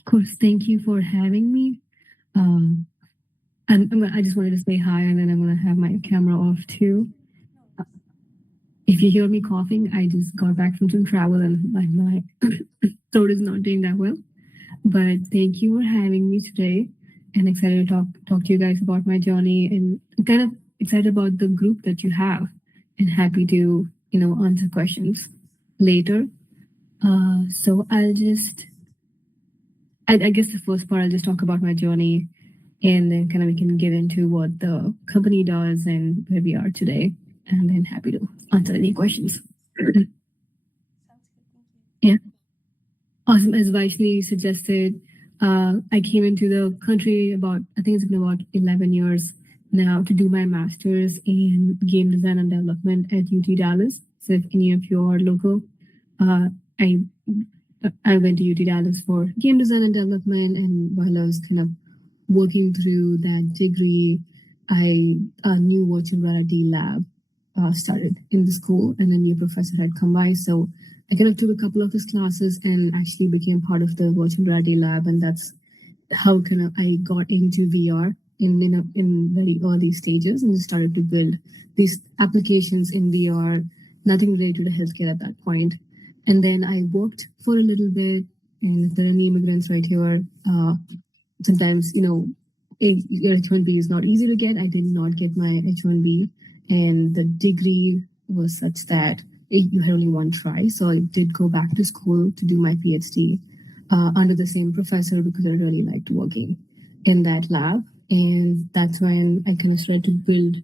Of course, thank you for having me. Um, and I just wanted to say hi, and then I'm going to have my camera off too. Uh, If you hear me coughing, I just got back from some travel and my throat is not doing that well. But thank you for having me today, and excited to talk to you guys about my journey, and kind of excited about the group that you have, and happy to answer questions later. So I guess the first part I'll just talk about my journey, and then kind of we can get into what the company does and where we are today, and then happy to answer any questions. Yeah, awesome. As Vaishni suggested, I came into the country about, I think it's been about 11 years now, to do my master's in game design and development at UT Dallas. So if any of you are local, uh, I I went to UT Dallas for game design and development, and while I was kind of working through that degree, I a new virtual reality lab started in the school, and a new professor had come by. So I kind of took a couple of his classes and actually became part of the virtual reality lab, and that's how kind of I got into VR in very early stages, and just started to build these applications in VR. Nothing related to healthcare at that point. And then I worked for a little bit, and if there are any immigrants right here, sometimes your H1B is not easy to get. I did not get my H1B, and the degree was such that you had only one try. So I did go back to school to do my PhD under the same professor, because I really liked working in that lab. And that's when I kind of started to build.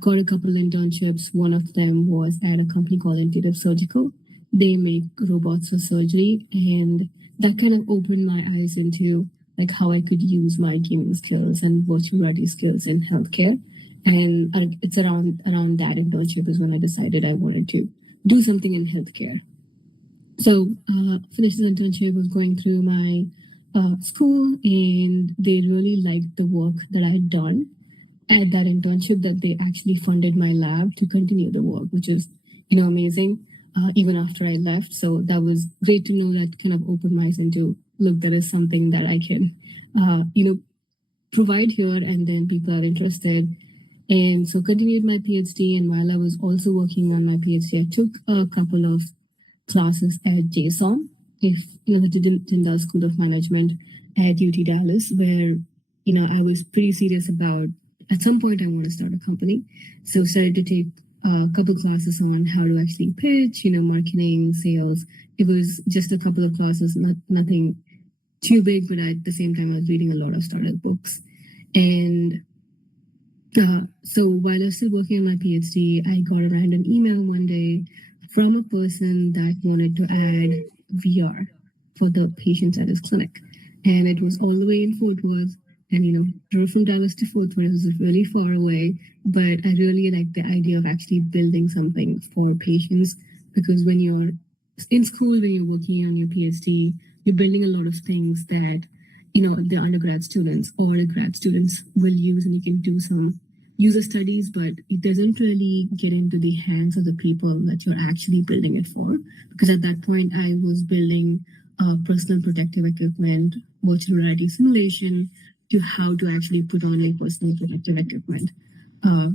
Got a couple internships. One of them was at a company called Intuitive Surgical. They make robots for surgery, and that kind of opened my eyes into like how I could use my gaming skills and virtual reality skills in healthcare. And it's around that internship is when I decided I wanted to do something in healthcare. So finished the internship, was going through my school, and they really liked the work that I had done at that internship, that they actually funded my lab to continue the work, which is amazing. Even after I left, so that was great to know. That kind of opened my eyes into, look, there is something that I can provide here, and then people are interested. And so continued my PhD, and while I was also working on my PhD, I took a couple of classes at JSOM, if the Tyndall School of Management at UT Dallas, where I was pretty serious about, at some point I want to start a company. So started to take a couple classes on how to actually pitch, marketing, sales. It was just a couple of classes, nothing too big, but at the same time I was reading a lot of startup books. And so while I was still working on my PhD, I got a random email one day from a person that wanted to add VR for the patients at his clinic. And it was all the way in Fort Worth. And, drove from Dallas to Fort Worth. It was really far away. But I really liked the idea of actually building something for patients, because when you're in school, when you're working on your PhD, you're building a lot of things that, the undergrad students or the grad students will use, and you can do some user studies, but it doesn't really get into the hands of the people that you're actually building it for. Because at that point, I was building personal protective equipment, virtual reality simulation, to how to actually put on a personal protective equipment. Uh,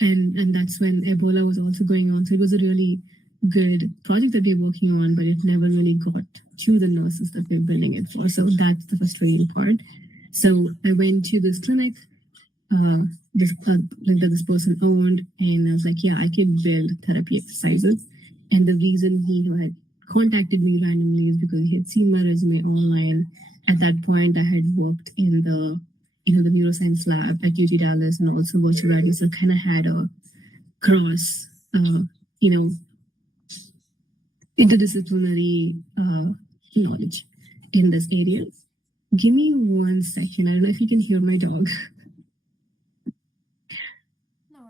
and that's when Ebola was also going on. So it was a really good project that we're working on, but it never really got to the nurses that we're building it for. So that's the frustrating part. So I went to this clinic, this like that this person owned, and I was like, yeah, I can build therapy exercises. And the reason he had contacted me randomly is because he had seen my resume online. At that point, I had worked in the the neuroscience lab at UT Dallas, and also virtual reality, so kind of had a cross you know interdisciplinary knowledge in this area. Give me 1 second. I don't know if you can hear my dog.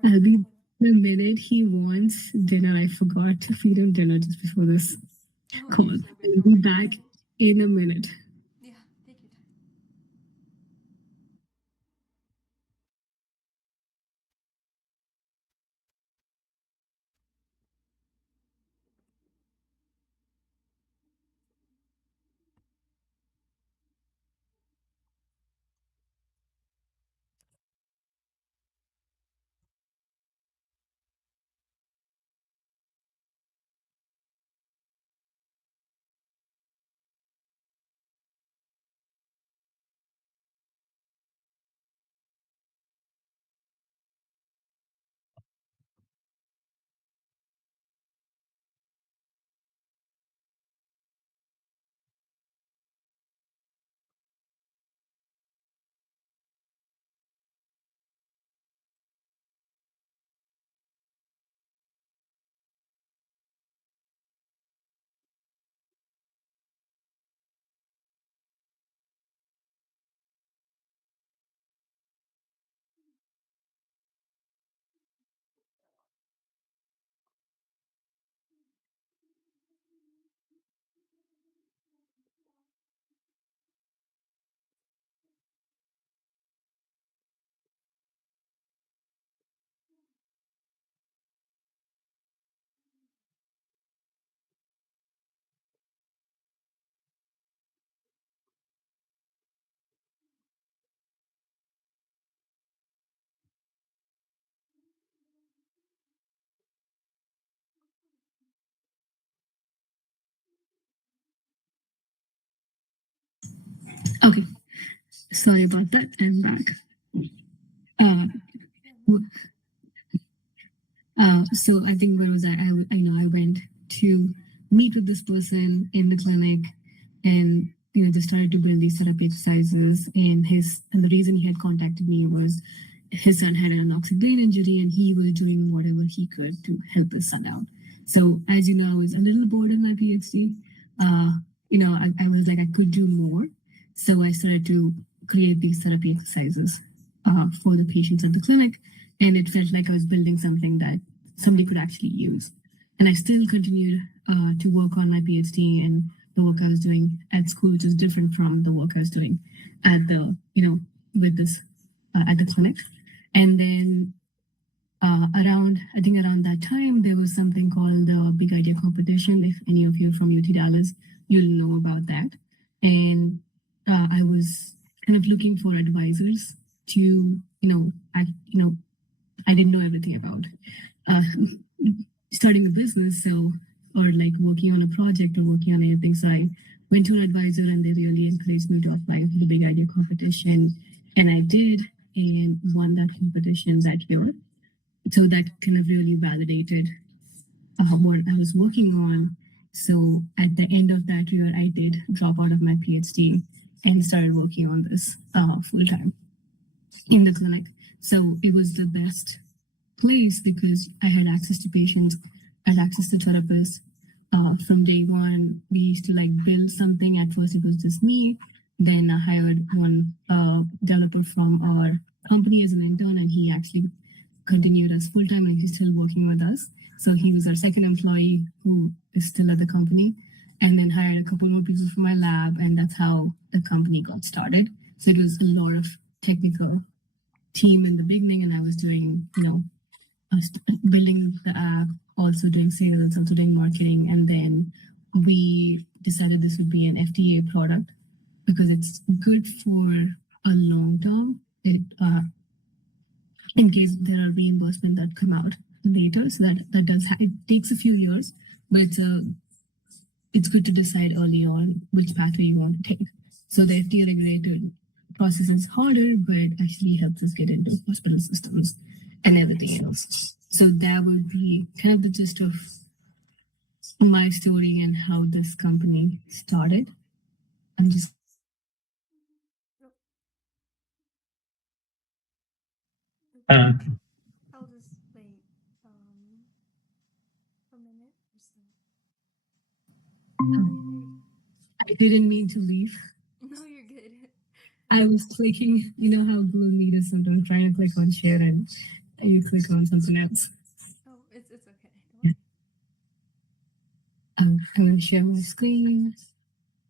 I'll be the minute. He wants dinner. I forgot to feed him dinner just before this call. I'll be back in a minute. Okay, sorry about that. I'm back. Uh, so I think where was I went to meet with this person in the clinic, and just started to build these therapy exercises. And the reason he had contacted me was his son had an anoxic brain injury, and he was doing whatever he could to help his son out. So as you know, I was a little bored in my PhD. Uh, I was like I could do more, so I started to create these therapy exercises for the patients at the clinic, and it felt like I was building something that somebody could actually use. And I still continued to work on my PhD and the work I was doing at school, which is different from the work I was doing at with this at the clinic. And then around that time, there was something called the Big Idea Competition. If any of you from UT Dallas, you'll know about that. And I was kind of looking for advisors to, I didn't know everything about uh, starting a business, or like working on a project or working on anything. So I went to an advisor, and they really encouraged me to apply for the Big Idea Competition, and I did, and won that competition that year. So that kind of really validated what I was working on. So at the end of that year, I did drop out of my PhD and started working on this full time in the clinic. So it was the best place because I had access to patients, I had access to therapists. From day one, we used to like build something. At first, it was just me. Then I hired one developer from our company as an intern, and he actually continued as full time, and he's still working with us. So he was our second employee who is still at the company, and then hired a couple more people from my lab, and that's how the company got started. So it was a lot of technical team in the beginning, and I was doing, building the app, also doing sales, also doing marketing, and then we decided this would be an FDA product because it's good for a long term. In case there are reimbursement that come out later, so that it takes a few years, but it's good to decide early on which pathway you want to take. So the FDA regulated process is harder, but it actually helps us get into hospital systems and everything else. So that would be kind of the gist of my story and how this company started. I'm just Uh, I'll just wait a minute or so. I didn't mean to leave. No, you're good. I was clicking, you know how Google Meet is sometimes trying to click on share and you click on something else. Oh, it's okay. I'm going to share my screen.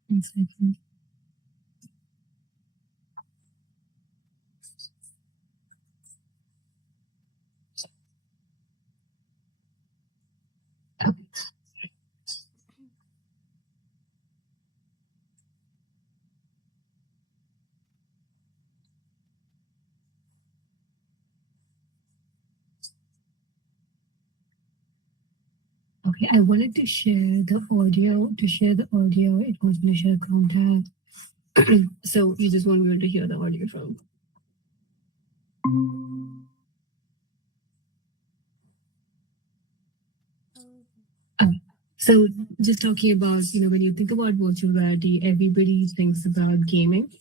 One second. Okay, I wanted to share the audio. To share the audio, it wants me to share a Chrome tab. So you just want me to hear the audio from. So just talking about, when you think about virtual reality, everybody thinks about gaming.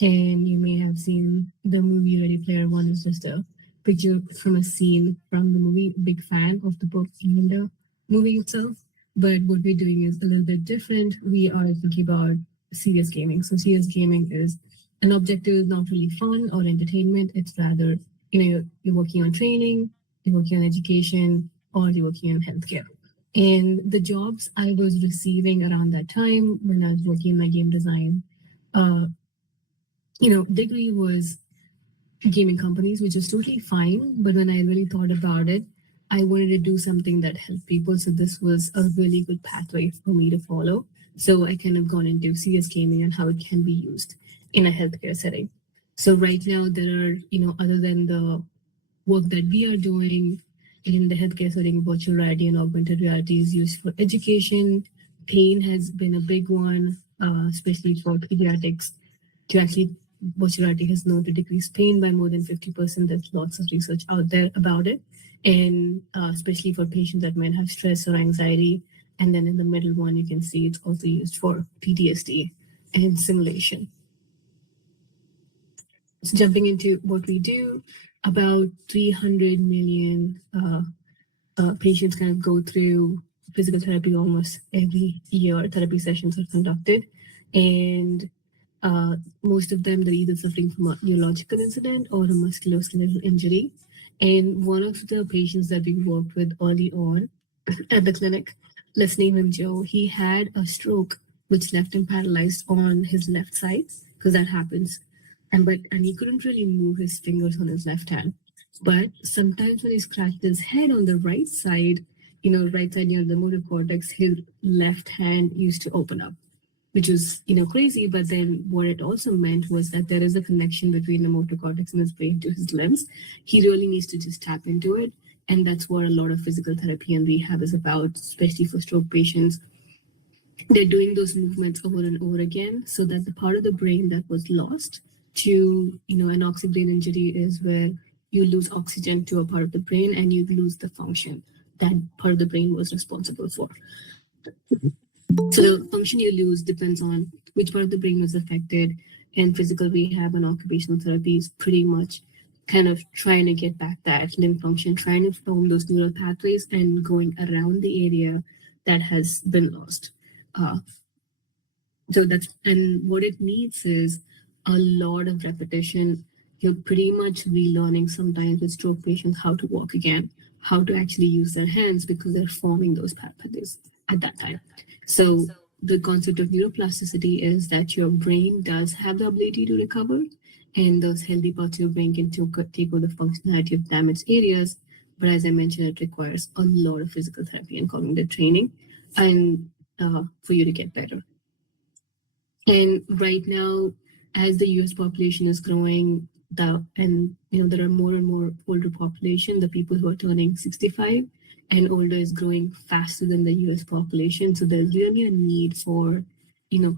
And you may have seen the movie Ready Player One is just a picture from a scene from the movie. Big fan of the book and the movie itself. But what we're doing is a little bit different. We are thinking about serious gaming. So serious gaming is an objective, not really fun or entertainment. It's rather, you're working on training, you're working on education, or you're working on healthcare. And the jobs I was receiving around that time when I was working in my game design, degree was gaming companies, which was totally fine. But when I really thought about it, I wanted to do something that helped people. So this was a really good pathway for me to follow. So I kind of gone into CS gaming and how it can be used in a healthcare setting. So right now there are, other than the work that we are doing in the healthcare setting, virtual reality and augmented reality is used for education. Pain has been a big one, especially for pediatrics to actually, Bocerati has known to decrease pain by more than 50%. There's lots of research out there about it. And especially for patients that might have stress or anxiety. And then in the middle one, you can see it's also used for PTSD and simulation. So jumping into what we do, about 300 million patients kind of go through physical therapy almost every year. Therapy sessions are conducted, and most of them, they're either suffering from a neurological incident or a musculoskeletal injury. And one of the patients that we worked with early on at the clinic, let's name him Joe, he had a stroke which left him paralyzed on his left side, because that happens. And he couldn't really move his fingers on his left hand. But sometimes when he scratched his head on the right side, right side near the motor cortex, his left hand used to open up, which was, crazy. But then what it also meant was that there is a connection between the motor cortex and his brain to his limbs. He really needs to just tap into it. And that's what a lot of physical therapy and rehab is about, especially for stroke patients. They're doing those movements over and over again so that the part of the brain that was lost to, an oxygen brain injury is where you lose oxygen to a part of the brain and you lose the function that part of the brain was responsible for. So the function you lose depends on which part of the brain was affected, and physical rehab and occupational therapy is pretty much kind of trying to get back that limb function, trying to form those neural pathways and going around the area that has been lost. So and what it needs is a lot of repetition. You're pretty much relearning sometimes with stroke patients how to walk again, how to actually use their hands because they're forming those pathways at that time. So the concept of neuroplasticity is that your brain does have the ability to recover, and those healthy parts of your brain can take over the functionality of damaged areas. But as I mentioned, it requires a lot of physical therapy and cognitive training, and for you to get better. And right now, as the US population is growing, there are more and more older population, the people who are turning 65 and older is growing faster than the US population. So there's really a need for,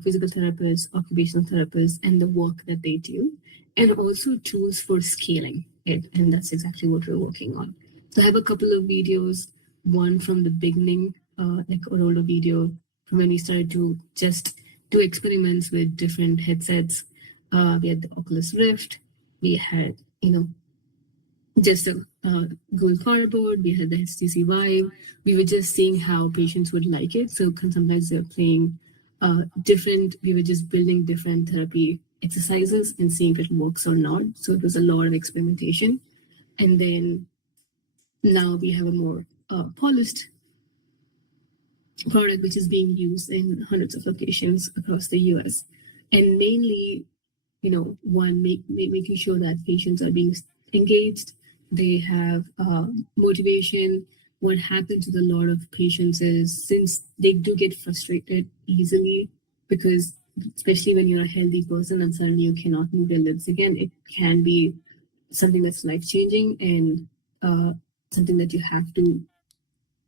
physical therapists, occupational therapists, and the work that they do, and also tools for scaling it. And that's exactly what we're working on. So I have a couple of videos, one from the beginning, like an older video from when we started to just do experiments with different headsets. We had the Oculus Rift, we had, just a gold cardboard, we had the HTC Vive. We were just seeing how patients would like it. So sometimes they're playing we were just building different therapy exercises and seeing if it works or not. So it was a lot of experimentation. And then now we have a more polished product which is being used in hundreds of locations across the US. And mainly, making sure that patients are being engaged, they have motivation. What happens with a lot of patients is, since they do get frustrated easily, because especially when you're a healthy person and suddenly you cannot move your limbs again, it can be something that's life-changing and something that you have to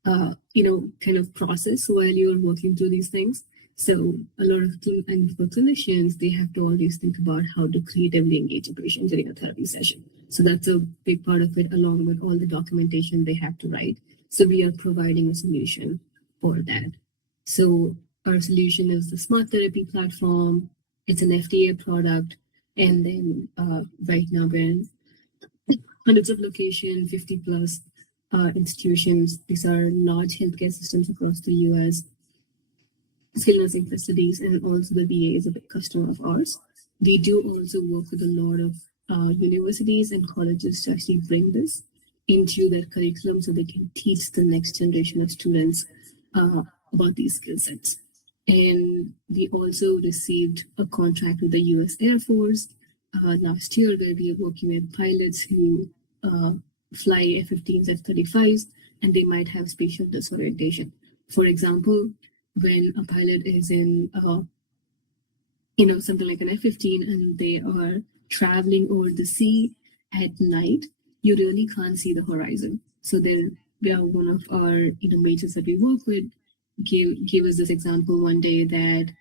kind of process while you're working through these things. So a lot of and for clinicians, they have to always think about how to creatively engage a patient during a therapy session. So that's a big part of it, along with all the documentation they have to write. So we are providing a solution for that. So our solution is the Smart Therapy platform. It's an FDA product. And then right now we're in hundreds of locations, 50 plus institutions. These are large healthcare systems across the US, skilled nursing facilities, and also the VA is a big customer of ours. We do also work with a lot of universities and colleges to actually bring this into their curriculum so they can teach the next generation of students about these skill sets. And we also received a contract with the US Air Force last year, where we are working with pilots who fly F-15s, F-35s, and they might have spatial disorientation. For example, when a pilot is in, something like an F-15 and they are traveling over the sea at night, you really can't see the horizon. So we are one of our, majors that we work with gave us this example one day that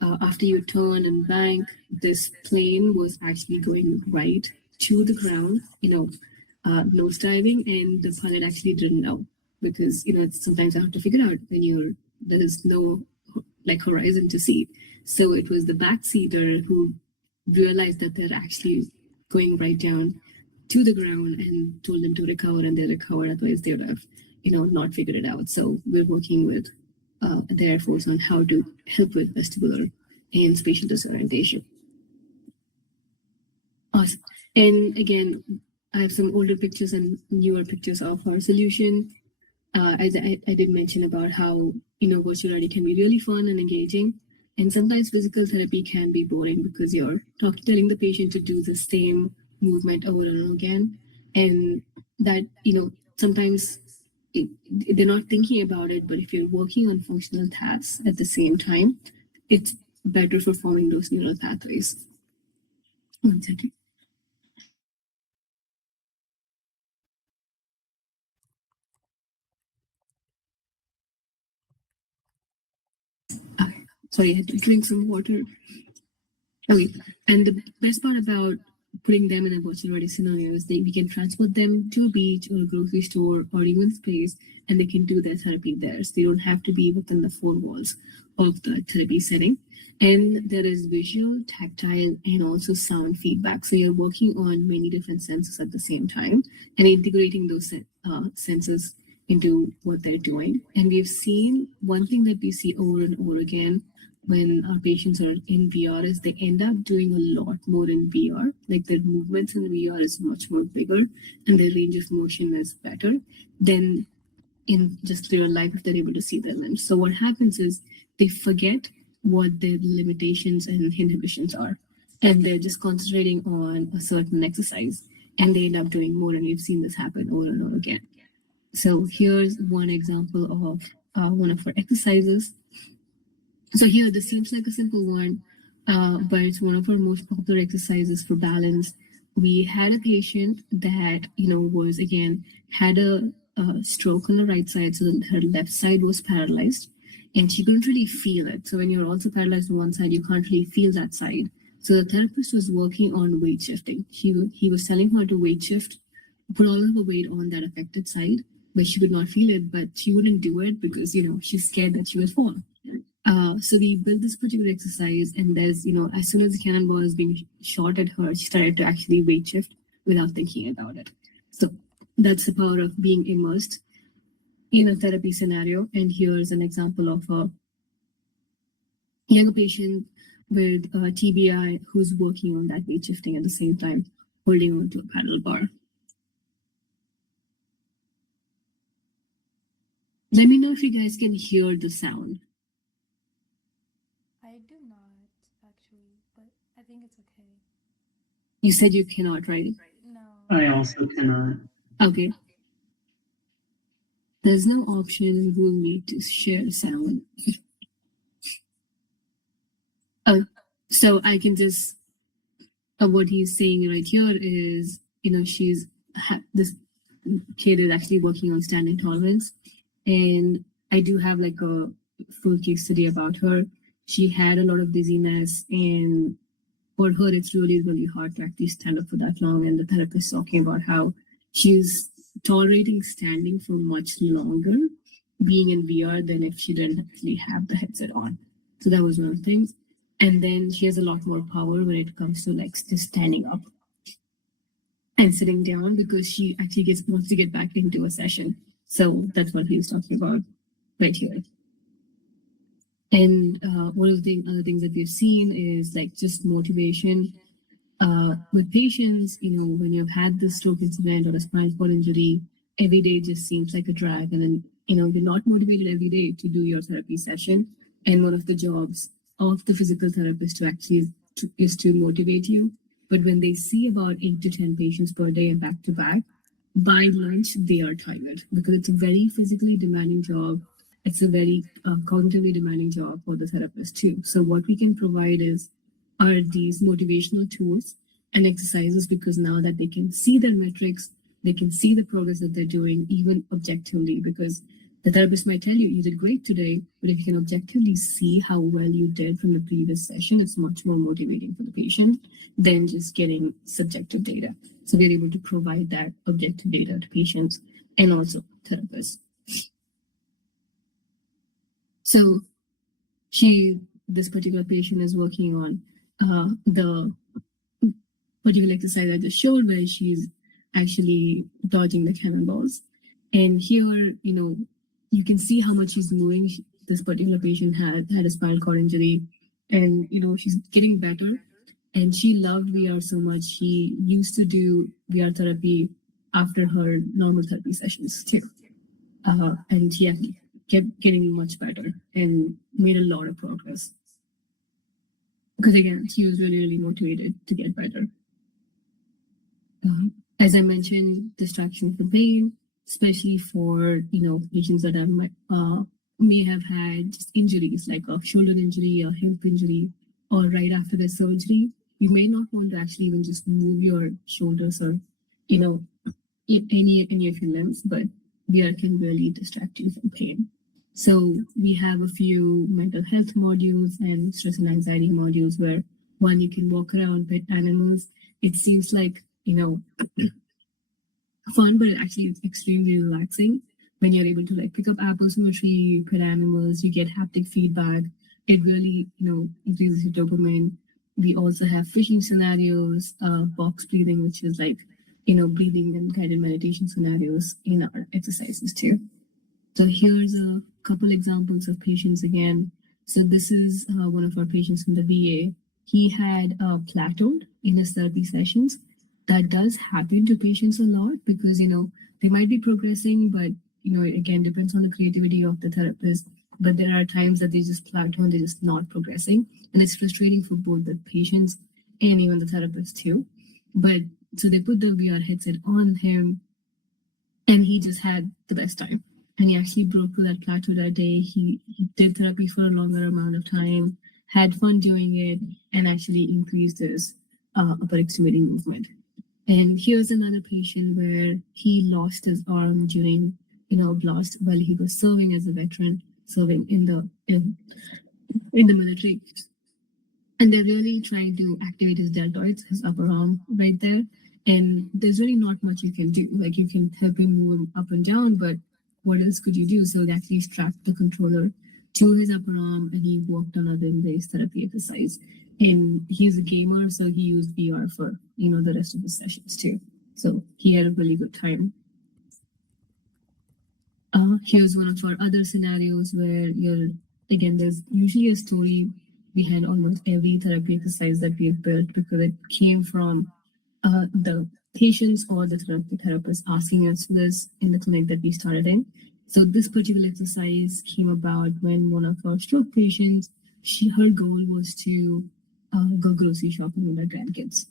after you turn and bank, this plane was actually going right to the ground, nose diving, and the pilot actually didn't know because, it's sometimes hard to figure out when there is no like horizon to see. So it was the backseater who realized that they're actually going right down to the ground and told them to recover, and they recovered. Otherwise, they would have, not figured it out. So we're working with the Air Force on how to help with vestibular and spatial disorientation. Awesome. And again, I have some older pictures and newer pictures of our solution. As I did mention about how, virtual reality can be really fun and engaging. And sometimes physical therapy can be boring because you're telling the patient to do the same movement over and over again. And that, sometimes they're not thinking about it, but if you're working on functional tasks at the same time, it's better for forming those neural pathways. One second. Sorry, I had to drink some water. Okay, and the best part about putting them in a virtual reality scenario is we can transport them to a beach or a grocery store or even space, and they can do their therapy there. So they don't have to be within the four walls of the therapy setting. And there is visual, tactile, and also sound feedback. So you're working on many different senses at the same time and integrating those senses into what they're doing. And we've seen one thing that we see over and over again when our patients are in VR is they end up doing a lot more in VR. Like their movements in VR is much more bigger and their range of motion is better than in just real life if they're able to see their limbs. So what happens is they forget what their limitations and inhibitions are. And they're just concentrating on a certain exercise and they end up doing more. And we've seen this happen over and over again. So here's one example of one of our exercises. So here, this seems like a simple one, but it's one of our most popular exercises for balance. We had a patient that, was again, had a stroke on the right side, so her left side was paralyzed, and she couldn't really feel it. So when you're also paralyzed on one side, you can't really feel that side. So the therapist was working on weight shifting. He was telling her to weight shift, put all of the weight on that affected side, but she could not feel it, but she wouldn't do it because, she's scared that she would fall. So we built this particular exercise, and there's, as soon as the cannonball is being shot at her, she started to actually weight shift without thinking about it. So that's the power of being immersed in a therapy scenario. And here's an example of a younger patient with TBI who's working on that weight shifting at the same time, holding on to a paddle bar. Let me know if you guys can hear the sound. I do not, actually, but I think it's okay. You said you cannot, right? No. I also cannot. Okay. There's no option we'll need to share sound. Oh, so I can just, what he's saying right here is, this kid is actually working on stand intolerance. And I do have like a full case study about her. She had a lot of dizziness, and for her, it's really, really hard to actually stand up for that long. And the therapist talking about how she's tolerating standing for much longer being in VR than if she didn't actually have the headset on. So that was one of the things. And then she has a lot more power when it comes to like just standing up and sitting down because she actually wants to get back into a session. So that's what he was talking about right here. And one of the other things that we've seen is like just motivation with patients. When you've had this stroke incident or a spinal cord injury, every day just seems like a drag. And then, you're not motivated every day to do your therapy session. And one of the jobs of the physical therapist is to motivate you. But when they see about 8 to 10 patients per day and back to back, by lunch, they are tired because it's a very physically demanding job. It's a very cognitively demanding job for the therapist too. So what we can provide are these motivational tools and exercises, because now that they can see their metrics, they can see the progress that they're doing, even objectively, because The therapist might tell you did great today, but if you can objectively see how well you did from the previous session, it's much more motivating for the patient than just getting subjective data. So we're able to provide that objective data to patients and also therapists. So this particular patient is working on the particular exercise I just showed, where she's actually dodging the cannonballs. And here, you can see how much she's moving. This particular patient had a spinal cord injury, and she's getting better. And she loved VR so much. She used to do VR therapy after her normal therapy sessions too. And she actually kept getting much better and made a lot of progress. Because again, she was really, really motivated to get better. As I mentioned, distraction for pain, especially for patients that may have had just injuries like a shoulder injury, a hip injury, or right after the surgery. You may not want to actually even just move your shoulders or any of your limbs, but VR can really distract you from pain. So we have a few mental health modules and stress and anxiety modules where one, you can walk around, pet animals. It seems like fun, but actually it's extremely relaxing when you're able to pick up apples from a tree, pet animals, you get haptic feedback. It really, increases your dopamine. We also have fishing scenarios, box breathing, which is breathing and guided meditation scenarios in our exercises too. So here's a couple examples of patients again. So this is one of our patients from the VA. He had plateaued in his therapy sessions. That does happen to patients a lot because, they might be progressing, but, again, depends on the creativity of the therapist. But there are times that they just plateau and they're just not progressing. And it's frustrating for both the patients and even the therapist too. But so they put the VR headset on him and he just had the best time. And he actually broke through that plateau that day. He did therapy for a longer amount of time, had fun doing it, and actually increased his upper extremity movement. And here's another patient where he lost his arm during, blast while he was serving as a veteran, serving in the military. And they're really trying to activate his deltoids, his upper arm right there. And there's really not much you can do. You can help him move him up and down, but what else could you do? So they actually strapped the controller to his upper arm and he worked on a limb-based therapy exercise. And he's a gamer, so he used VR for, the rest of the sessions too. So he had a really good time. Here's one of our other scenarios where there's usually a story behind almost every therapy exercise that we've built because it came from the patients or the therapist asking us this in the clinic that we started in. So this particular exercise came about when one of our stroke patients, her goal was to go grocery shopping with her grandkids.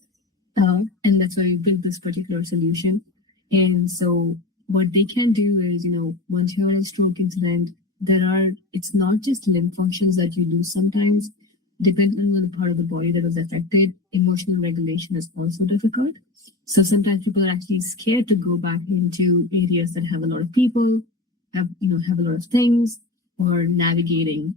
And that's why we built this particular solution. And so what they can do is, once you have a stroke incident, it's not just limb functions that you lose sometimes. Depending on the part of the body that was affected, emotional regulation is also difficult. So sometimes people are actually scared to go back into areas that have a lot of people, have a lot of things, or navigating,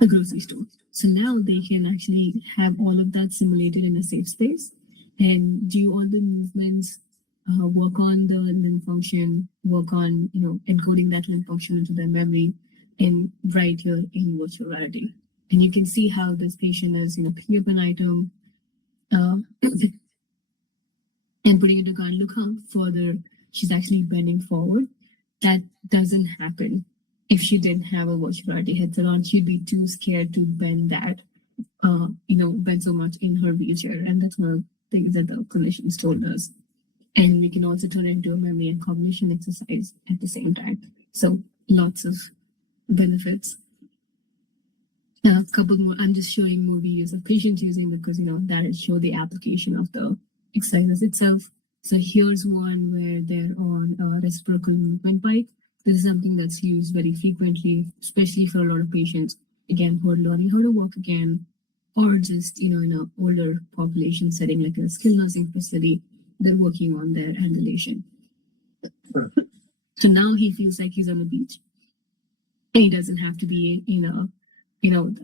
a grocery store. So now they can actually have all of that simulated in a safe space and do all the movements, work on the limb function, work on, encoding that limb function into their memory and right here in virtual reality. And you can see how this patient is, picking up an item and putting it to God. Look how further she's actually bending forward. That doesn't happen if she didn't have a virtual reality headset on. She'd be too scared to bend that, bend so much in her wheelchair. And that's one of the things that the clinicians told us. And we can also turn it into a memory and cognition exercise at the same time. So lots of benefits. A couple more, I'm just showing more videos of patients using because, that will show the application of the exercises itself. So here's one where they're on a reciprocal movement bike. This is something that's used very frequently, especially for a lot of patients, again, who are learning how to walk again, or just, in an older population setting, like a skilled nursing facility, they're working on their ambulation. So now he feels like he's on the beach, and he doesn't have to be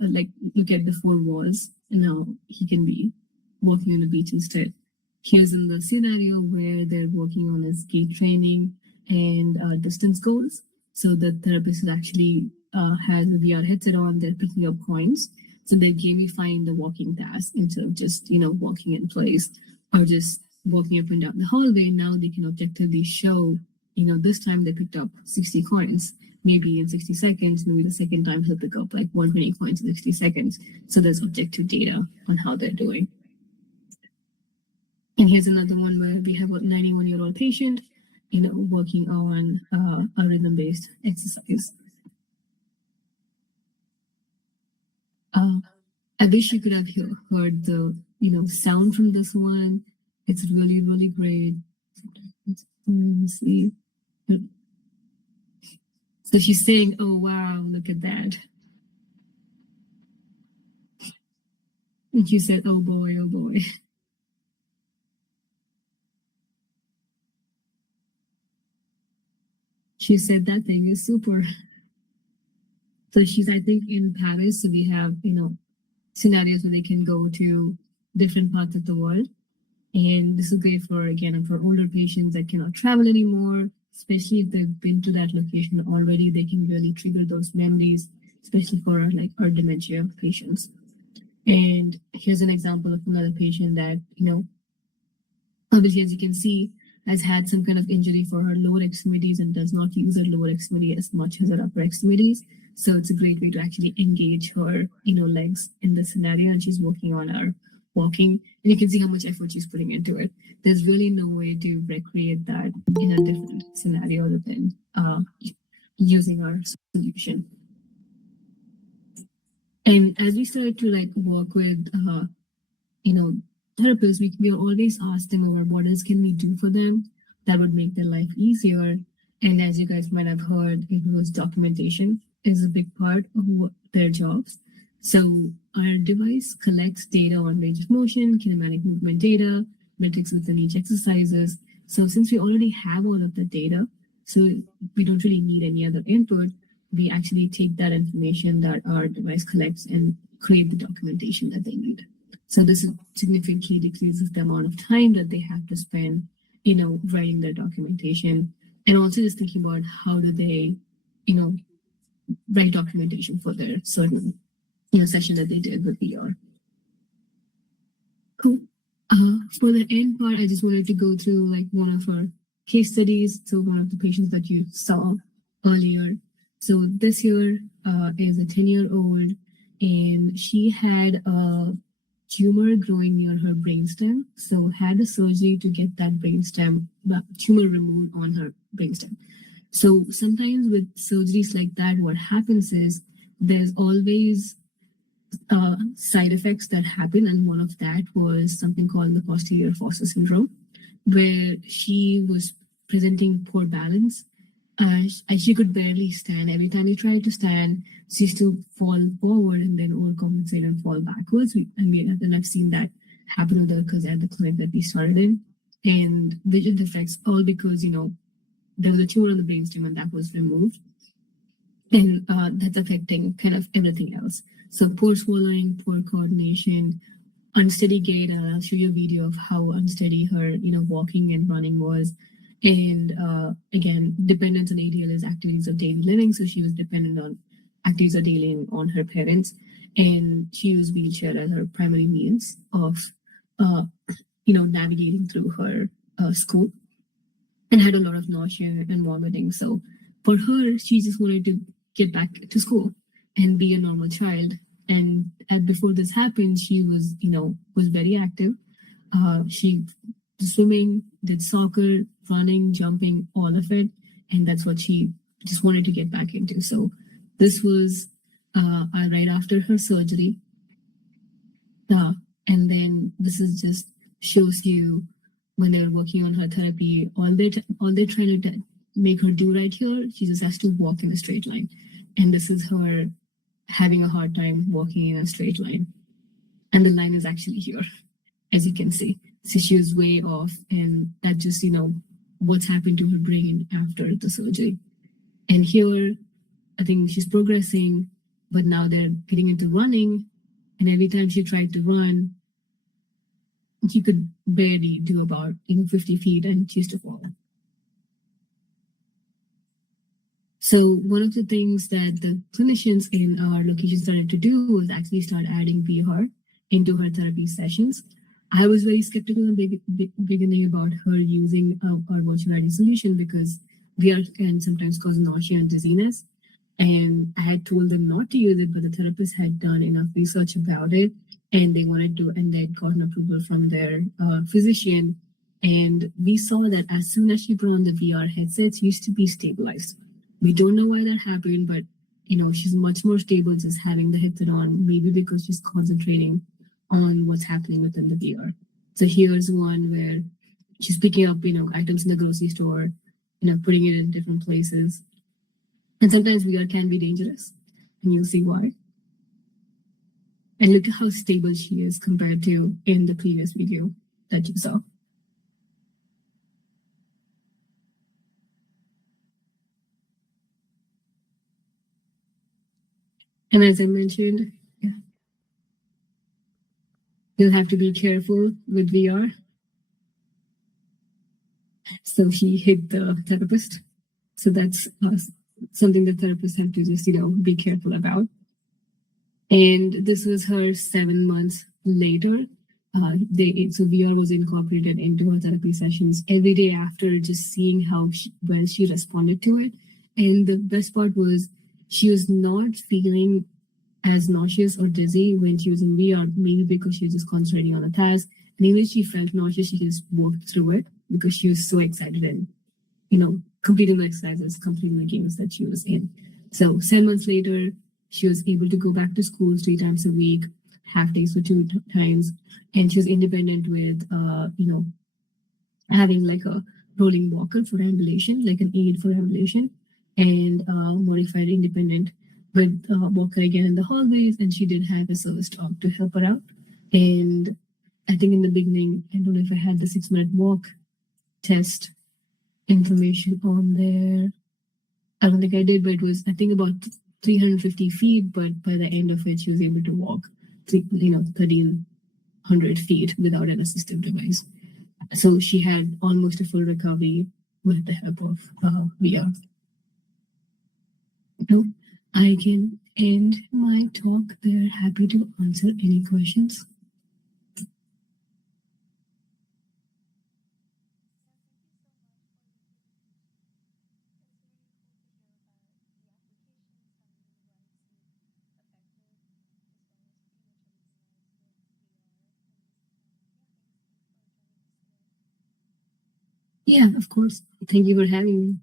like look at the four walls. And now he can be walking on the beach instead. Here's in the scenario where they're working on his gait training and distance goals. So the therapist is actually has a VR headset on. They're picking up coins, so they're gamifying the walking task instead of just walking in place or just walking up and down the hallway. Now they can objectively show, this time they picked up 60 coins. Maybe in 60 seconds, maybe the second time he'll pick up like 120 coins in 60 seconds. So there's objective data on how they're doing. And here's another one where we have a 91-year-old patient, working on a rhythm-based exercise. I wish you could have heard the sound from this one. It's really, really great. Let me see. So she's saying, "Oh wow, look at that." And she said, "Oh boy, oh boy." She said that thing is super. So she's, I think, in Paris. So we have, scenarios where they can go to different parts of the world. And this is great for, again, for older patients that cannot travel anymore, especially if they've been to that location already. They can really trigger those memories, especially for our dementia patients. And here's an example of another patient that, obviously, as you can see, has had some kind of injury for her lower extremities and does not use her lower extremity as much as her upper extremities. So it's a great way to actually engage her, legs in this scenario. And she's working on her walking, and you can see how much effort she's putting into it. There's really no way to recreate that in a different scenario other than using our solution. And as we started to work with, therapists, we always ask them about what else can we do for them that would make their life easier. And as you guys might have heard, it was documentation is a big part of their jobs. So our device collects data on range of motion, kinematic movement data, metrics within each exercises. So since we already have all of the data, so we don't really need any other input, we actually take that information that our device collects and create the documentation that they need. So this significantly decreases the amount of time that they have to spend, writing their documentation, and also just thinking about how do they, write documentation for their certain, session that they did with VR. Cool. For the end part, I just wanted to go through one of our case studies. So one of the patients that you saw earlier. So this year is a 10-year-old, and she had a tumor growing near her brainstem. So had a surgery to get that tumor removed on her brainstem. So sometimes with surgeries like that, what happens is there's always side effects that happen. And one of that was something called the posterior fossa syndrome, where she was presenting poor balance. She could barely stand. Every time she tried to stand, she used to fall forward and then overcompensate and fall backwards. And I've seen that happen with her because at the clinic that we started in. And vision defects, all because, there was a tumor on the brainstem and that was removed. And that's affecting kind of everything else. So poor swallowing, poor coordination, unsteady gait. I'll show you a video of how unsteady her, walking and running was. And again, dependence on ADL's activities of daily living. So she was dependent on activities of daily living on her parents. And she used wheelchair as her primary means of, navigating through her school, and had a lot of nausea and vomiting. So for her, she just wanted to get back to school and be a normal child. And before this happened, she was, was very active. She swimming, did soccer, running, jumping, all of it. And that's what she just wanted to get back into. So this was right after her surgery. And then this is just shows you when they're working on her therapy, all they're trying to make her do right here, she just has to walk in a straight line. And this is her having a hard time walking in a straight line. And the line is actually here, as you can see. So she was way off, and that just, what's happened to her brain after the surgery. And here, I think she's progressing, but now they're getting into running. And every time she tried to run, she could barely do about 50 feet, and she used to fall. So one of the things that the clinicians in our location started to do was actually start adding VR into her therapy sessions. I was very skeptical in the beginning about her using our virtual reality solution because VR can sometimes cause nausea and dizziness. And I had told them not to use it, but the therapist had done enough research about it, and they wanted to, and they'd gotten approval from their physician. And we saw that as soon as she put on the VR headsets, she used to be stabilized. We don't know why that happened, but she's much more stable just having the headset on, maybe because she's concentrating on what's happening within the VR. So here's one where she's picking up, items in the grocery store, putting it in different places. And sometimes VR can be dangerous, and you'll see why. And look at how stable she is compared to in the previous video that you saw. And as I mentioned, you'll have to be careful with VR. So she hit the therapist. So that's something the therapists have to just, be careful about. And this was her 7 months later. So VR was incorporated into her therapy sessions every day after, just seeing how well she responded to it. And the best part was she was not feeling as nauseous or dizzy when she was in VR, maybe because she was just concentrating on a task. And even if she felt nauseous, she just worked through it because she was so excited and, completing the exercises, completing the games that she was in. So 7 months later, she was able to go back to school 3 times a week, half days for 2 times. And she was independent with, having like a rolling walker for ambulation, like an aid for ambulation, and modified independent with walker again in the hallways. And she did have a service dog to help her out. And I think in the beginning, I don't know if I had the 6-minute walk test information on there. I don't think I did, but it was, I think, about 350 feet. But by the end of it, she was able to walk, 1,300 feet without an assistive device. So she had almost a full recovery with the help of VR. So I can end my talk there. Happy to answer any questions. Yeah, of course. Thank you for having me.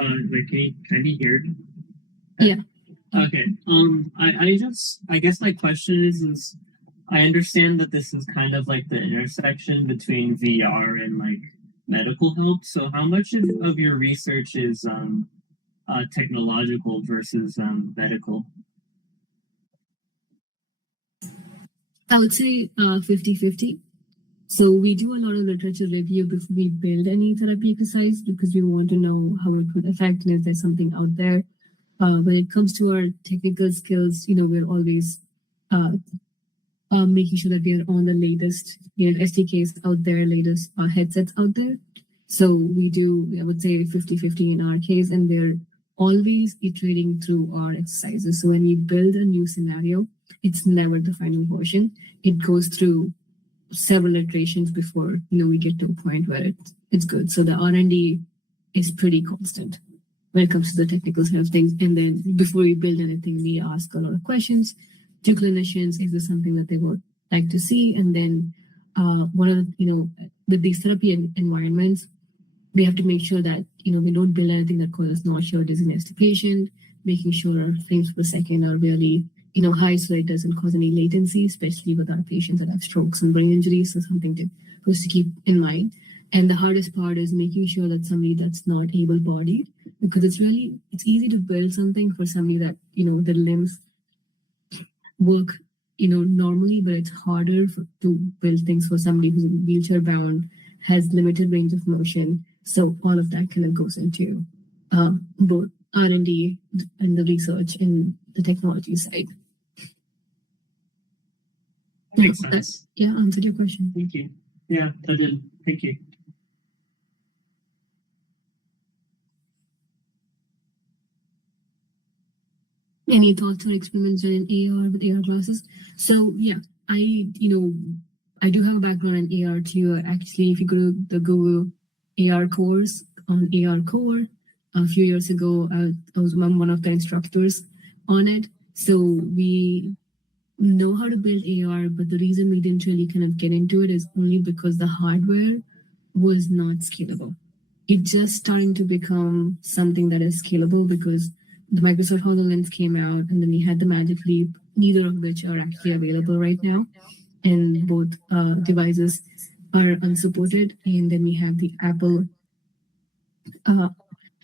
Like, can I be heard? Yeah. Okay. I guess my question is I understand that this is kind of like the intersection between VR and like medical help. So how much of your research is technological versus medical? I would say 50-50. So we do a lot of literature review before we build any therapy exercise because we want to know how it would affect and if there's something out there. When it comes to our technical skills, we're always making sure that we are on the latest SDKs out there, latest headsets out there. So we do, I would say 50-50 in our case, and we're always iterating through our exercises. So when you build a new scenario, it's never the final version. It goes through several iterations before we get to a point where it's good. So the R&D is pretty constant when it comes to the technical side of things. And then before we build anything, we ask a lot of questions to clinicians. Is this something that they would like to see? And then one of the, with these therapy environments, we have to make sure that we don't build anything that causes nausea or dizziness to patient, making sure our frames per second are really high so it doesn't cause any latency, especially with our patients that have strokes and brain injuries. So something for us to keep in mind. And the hardest part is making sure that somebody that's not able-bodied, because it's easy to build something for somebody that, the limbs work, normally, but it's harder to build things for somebody who's wheelchair bound, has limited range of motion. So all of that kind of goes into both R&D and the research and the technology side. Makes sense. Yeah, answered your question. Thank you. Yeah, that did. Thank you. Any thoughts or experiments done in AR with AR glasses? So yeah, I do have a background in AR too. Actually, if you go to the Google AR course on AR Core, a few years ago, I was one of the instructors on it. So we know how to build AR, but the reason we didn't really kind of get into it is only because the hardware was not scalable. It's just starting to become something that is scalable because the Microsoft HoloLens came out and then we had the Magic Leap, neither of which are actually available right now. And both devices are unsupported. And then we have the Apple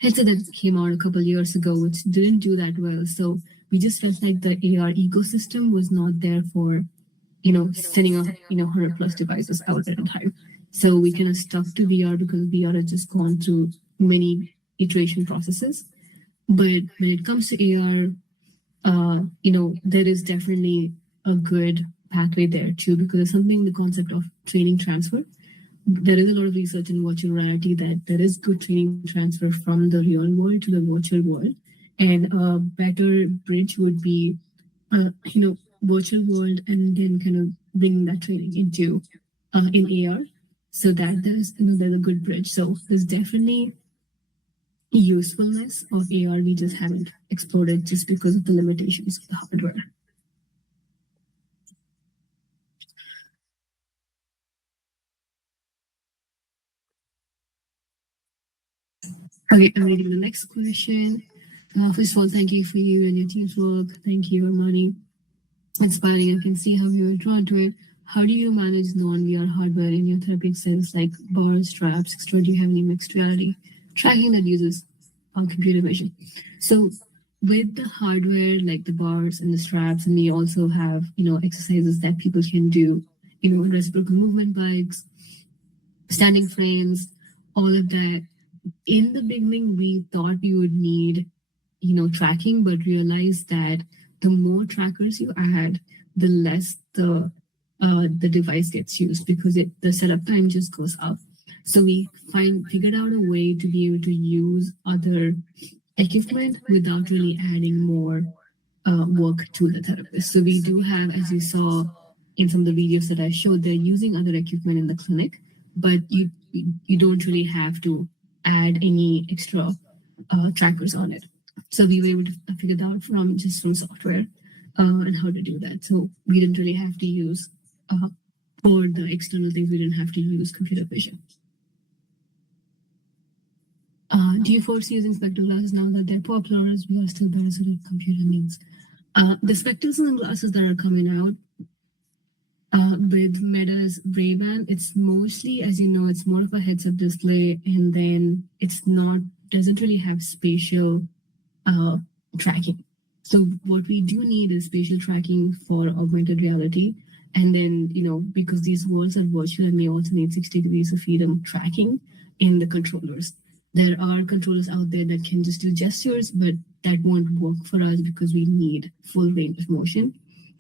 headset that came out a couple years ago, which didn't do that well. So we just felt like the AR ecosystem was not there for, sending a 100 plus devices out at a time. So we kind of stuck to VR because VR has just gone through many iteration processes. But when it comes to AR, there is definitely a good pathway there too, because there's something, the concept of training transfer. There is a lot of research in virtual reality that there is good training transfer from the real world to the virtual world. And a better bridge would be, virtual world and then kind of bringing that training into in AR, so that there's a good bridge. So there's definitely usefulness of AR. We just haven't explored it just because of the limitations of the hardware. Okay, I'm reading the next question. First of all, thank you for you and your team's work. Thank you, Armani. Inspiring. I can see how you were drawn to it. How do you manage non-VR hardware in your therapeutic sense, like bars, straps, etc.? Do you have any mixed reality tracking that uses computer vision? So with the hardware, like the bars and the straps, and we also have, exercises that people can do, reciprocal movement bikes, standing frames, all of that. In the beginning, we thought we would need, tracking, but realized that the more trackers you add, the less the device gets used because the setup time just goes up. So we figured out a way to be able to use other equipment without really adding more work to the therapist. So we do have, as you saw in some of the videos that I showed, they're using other equipment in the clinic, but you don't really have to add any extra trackers on it. So we were able to figure that out from software and how to do that. So we didn't really have to use, for the external things, we didn't have to use computer vision. Do you foresee using spectacle glasses now that they're popular, as we are still better suited computer needs? The spectacles and glasses that are coming out with Meta's Ray-Ban, it's mostly, as you know, it's more of a heads-up display, and then doesn't really have spatial tracking. So what we do need is spatial tracking for augmented reality. And then, because these worlds are virtual and we also need 60 degrees of freedom tracking in the controllers. There are controllers out there that can just do gestures, but that won't work for us because we need full range of motion.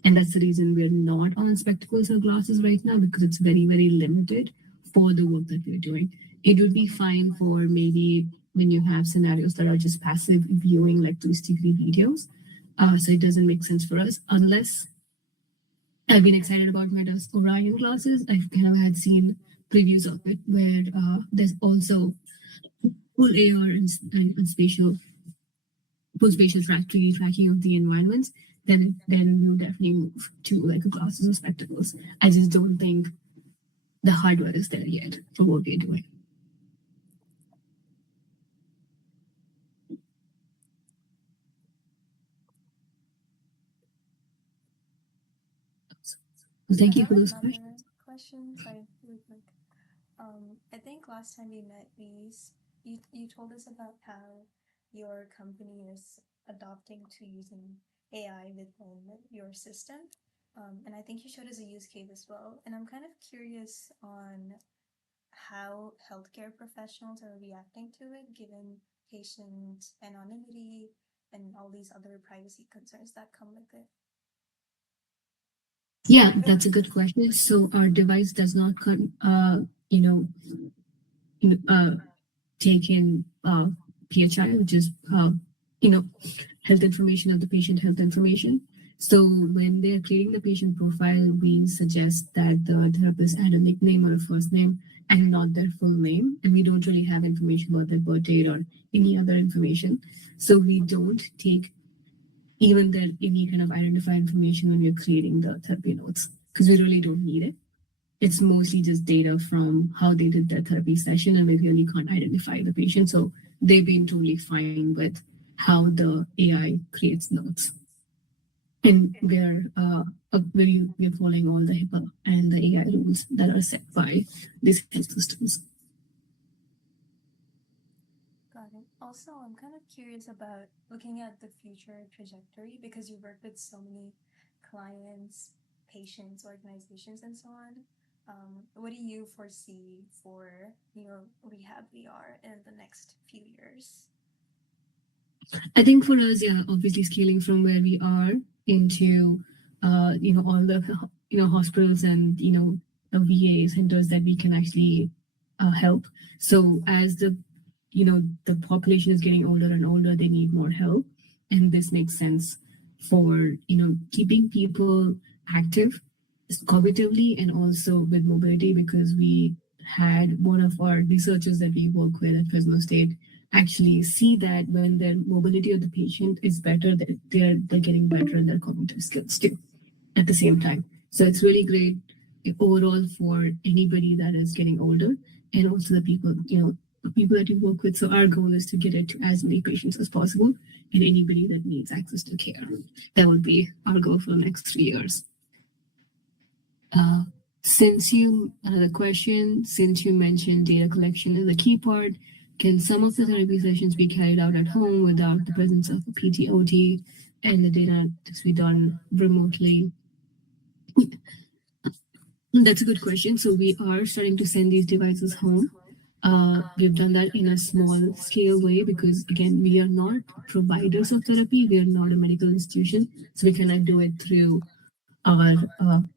And that's the reason we're not on spectacles or glasses right now, because it's very, very limited for the work that we're doing. It would be fine for maybe when you have scenarios that are just passive viewing, like 360 videos. So it doesn't make sense for us unless I've been excited about Meta's Orion glasses. I've kind of had seen previews of it where there's also full AR and full spatial tracking of the environments. Then you definitely move to like a glasses or spectacles. I just don't think the hardware is there yet for what we're doing. Thank you for those questions. Questions. I really quick. I think last time we met, you told us about how your company is adopting to using AI within your system. And I think you showed us a use case as well. And I'm kind of curious on how healthcare professionals are reacting to it, given patient anonymity and all these other privacy concerns that come with it. Yeah, that's a good question. So our device does not, you know, uh, take in PHI, which is, you know, health information of the patient, health information. So when they're creating the patient profile, we suggest that the therapist add a nickname or a first name and not their full name. And we don't really have information about their birth date or any other information. So we don't take even their any kind of identify information when we're creating the therapy notes because we really don't need it. It's mostly just data from how they did their therapy session, and we really can't identify the patient. So they've been totally fine with how the AI creates notes. And we're following all the HIPAA and the AI rules that are set by these health systems. Got it. Also, I'm kind of curious about looking at the future trajectory because you work with so many clients, patients, organizations, and so on. What do you foresee for your rehab VR in the next few years? I think for us, yeah, obviously scaling from where we are into, all the, hospitals and, the VA centers that we can actually help. So as the population is getting older and older, they need more help. And this makes sense for, keeping people active cognitively and also with mobility because we had one of our researchers that we work with at Fresno State actually see that when their mobility of the patient is better, that they're getting better in their cognitive skills too at the same time. So it's really great overall for anybody that is getting older and also the people, people that you work with. So our goal is to get it to as many patients as possible and anybody that needs access to care. That would be our goal for the next 3 years. Another question, since you mentioned data collection is a key part, can some of the therapy sessions be carried out at home without the presence of a PTOT and the data to be done remotely? That's a good question. So we are starting to send these devices home. We've done that in a small scale way because, again, we are not providers of therapy. We are not a medical institution. So we cannot do it through our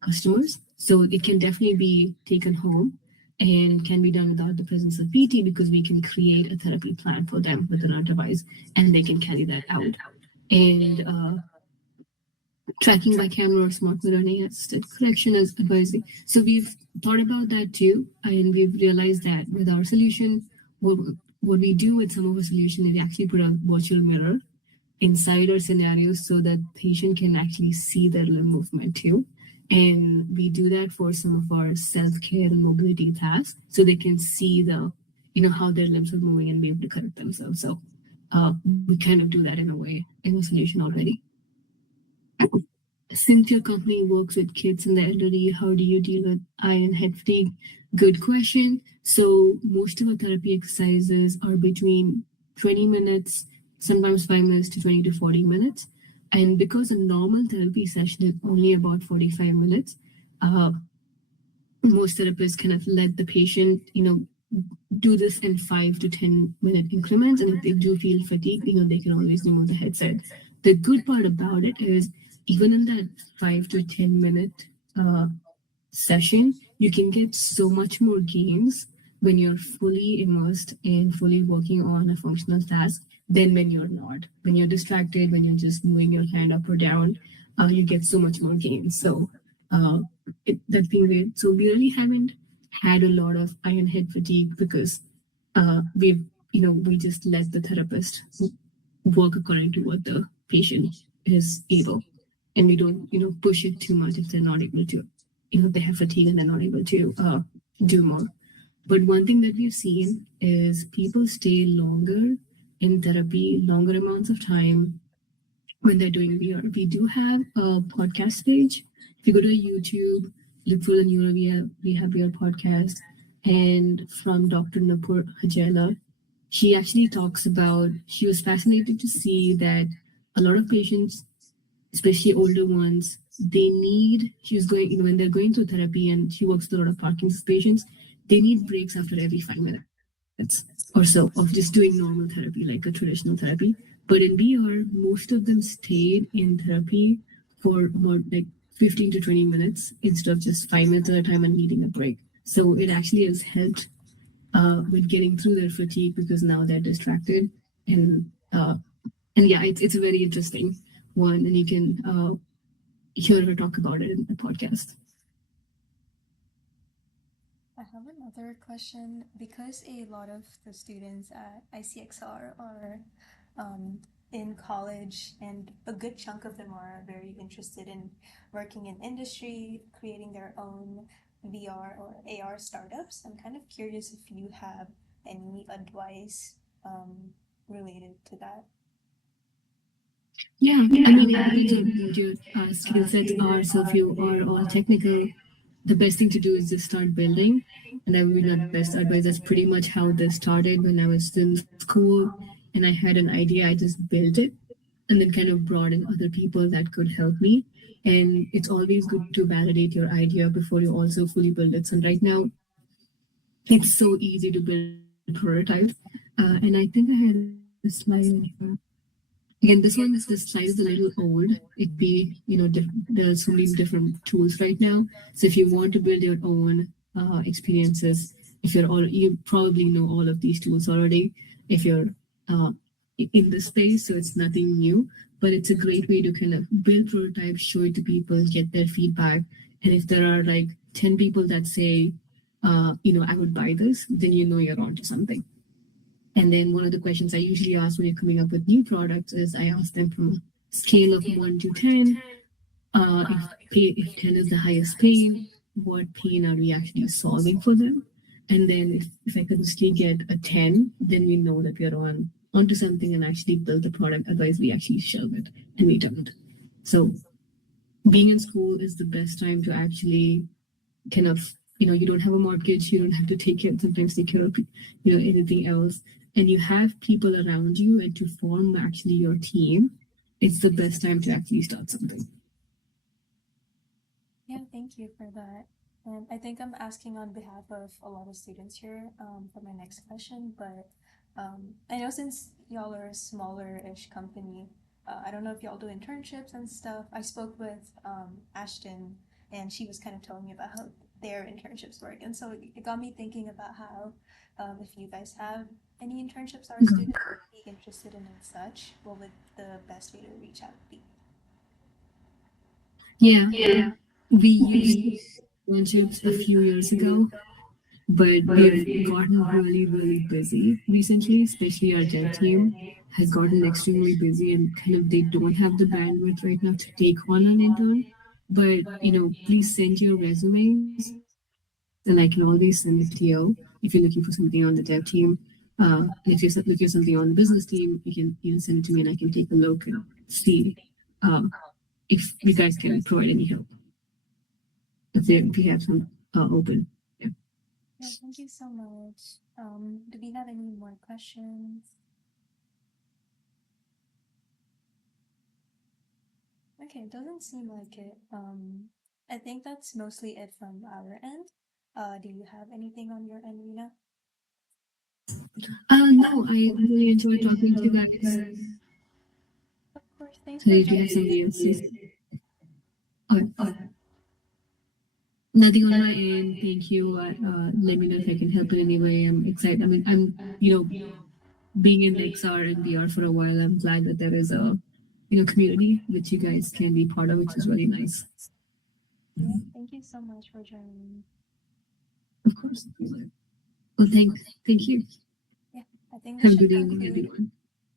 customers. So it can definitely be taken home and can be done without the presence of PT because we can create a therapy plan for them within our device and they can carry that out. And tracking by camera or smart learning assisted correction is advising. So we've thought about that too, and we've realized that with our solution, what we do with some of our solution is actually put a virtual mirror inside our scenarios so that patient can actually see their limb movement too. And we do that for some of our self-care and mobility tasks so they can see how their limbs are moving and be able to correct themselves. So we kind of do that in a way in the solution already. Since your company works with kids and the elderly, how do you deal with eye and head fatigue? Good question. So most of our therapy exercises are between 20 minutes, sometimes 5 minutes to 20 to 40 minutes. And because a normal therapy session is only about 45 minutes, most therapists kind of let the patient, do this in 5 to 10 minute increments. And if they do feel fatigued, they can always remove the headset. The good part about it is even in that 5 to 10 minute session, you can get so much more gains when you're fully immersed and fully working on a functional task than when you're not. When you're distracted, when you're just moving your hand up or down, you get so much more gains. So that's been great. So we really haven't had a lot of eye and head fatigue because we just let the therapist work according to what the patient is able. And we don't, push it too much if they're not able to, if they have fatigue and they're not able to do more. But one thing that we've seen is people stay longer in therapy, longer amounts of time when they're doing VR. We do have a podcast page. If you go to YouTube, look for the Neuro Rehab VR podcast. and from Dr. Nupur Hajela. She actually talks about, she was fascinated to see that a lot of patients, especially older ones, they need, she was going, when they're going through therapy, and she works with a lot of Parkinson's patients, they need breaks after every 5 minutes or so of just doing normal therapy, like a traditional therapy. But in BR, most of them stayed in therapy for more like 15 to 20 minutes instead of just 5 minutes at a time and needing a break. So it actually has helped with getting through their fatigue because now they're distracted. And uh, and yeah, it's a very interesting one, and you can hear her talk about it in the podcast. I have another question. Because a lot of the students at ICXR are um, in college, and a good chunk of them are very interested in working in industry, creating their own VR or AR startups. I'm kind of curious if you have any advice related to that. Yeah, I mean, it depends on what your skill sets are. So if you are all technical, the best thing to do is just start building. And that would be not best advice. That's pretty much how this started when I was in school and I had an idea. I just built it and then kind of brought in other people that could help me. And it's always good to validate your idea before you also fully build it. So right now, it's so easy to build prototypes. And I think I had a slide in here. Again, this slide is a little old. It be, there's so many different tools right now. So if you want to build your own experiences, if you're all, you probably know all of these tools already. If you're uh, in the space, so it's nothing new, but it's a great way to kind of build prototypes, show it to people, get their feedback. And if there are like 10 people that say, I would buy this, then you know you're onto something. And then one of the questions I usually ask when you're coming up with new products is I ask them from a scale of 1 to 10. If 10 is the highest pain, what pain are we actually solving for them? And then if I consistently get a 10, then we know that we're onto something and actually build the product. Otherwise, we actually shelve it and we don't. So being in school is the best time to actually kind of, you don't have a mortgage, you don't have to sometimes take care of anything else, and you have people around you, and to form actually your team, it's the best time to actually start something. Yeah, thank you for that. And I think I'm asking on behalf of a lot of students here for my next question, but I know since y'all are a smaller-ish company, I don't know if y'all do internships and stuff. I spoke with Ashton, and she was kind of telling me about how their internships work, and so it got me thinking about how if you guys have any internships our students would be interested in and such, what would the best way to reach out be? Yeah, we used internships a few years ago, but we've gotten really, really busy recently, especially our dev team has gotten extremely busy, and kind of they don't have the bandwidth right now to take on an intern. But, please send your resumes and I can always send it to you if you're looking for something on the dev team. And if you're looking for something on the business team, you can send it to me and I can take a look and see uh, if you guys can provide any help if we have some open. Yeah. Yeah, thank you so much. Do we have any more questions? Okay, it doesn't seem like it. I think that's mostly it from our end. Do you have anything on your end, Rena? No, I really enjoyed talking to you guys. Of course, thanks So for if you have joining. something else to say. Oh, nothing on my end. Thank you. Let me know if I can help in any way. I'm excited. I mean, being in XR and VR for a while, I'm glad that there is a, community which you guys can be part of, which is really nice. Yeah, thank you so much for joining. Of course. Well, thank you. Yeah, I think this Have a should good evening, conclude. everyone.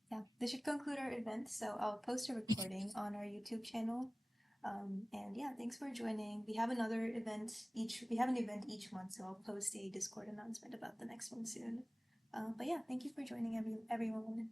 Yeah, this should conclude our event. So I'll post a recording on our YouTube channel. And yeah, thanks for joining. We have another event each. We have an event each month, so I'll post a Discord announcement about the next one soon. But yeah, thank you for joining everyone.